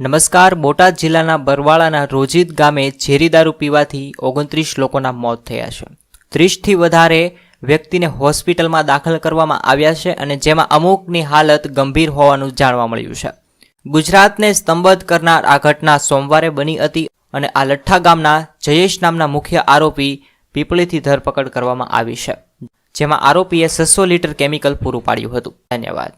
નમસ્કાર. બોટાદ જિલ્લાના બરવાળાના રોજીદ ગામે ઝેરી દારૂ પીવાથી 29 લોકોના મોત થયા છે. 30થી વધારે વ્યક્તિને હોસ્પિટલમાં દાખલ કરવામાં આવ્યા છે અને જેમાં અમુકની હાલત ગંભીર હોવાનું જાણવા મળ્યું છે. ગુજરાતને સ્તંભત કરનાર આ ઘટના સોમવારે બની હતી અને આ લઠ્ઠા ગામના જયેશ નામના મુખ્ય આરોપી પીપળીથી ધરપકડ કરવામાં આવી છે, જેમાં આરોપીએ 600 લીટર કેમિકલ પૂરું પાડ્યું હતું. ધન્યવાદ.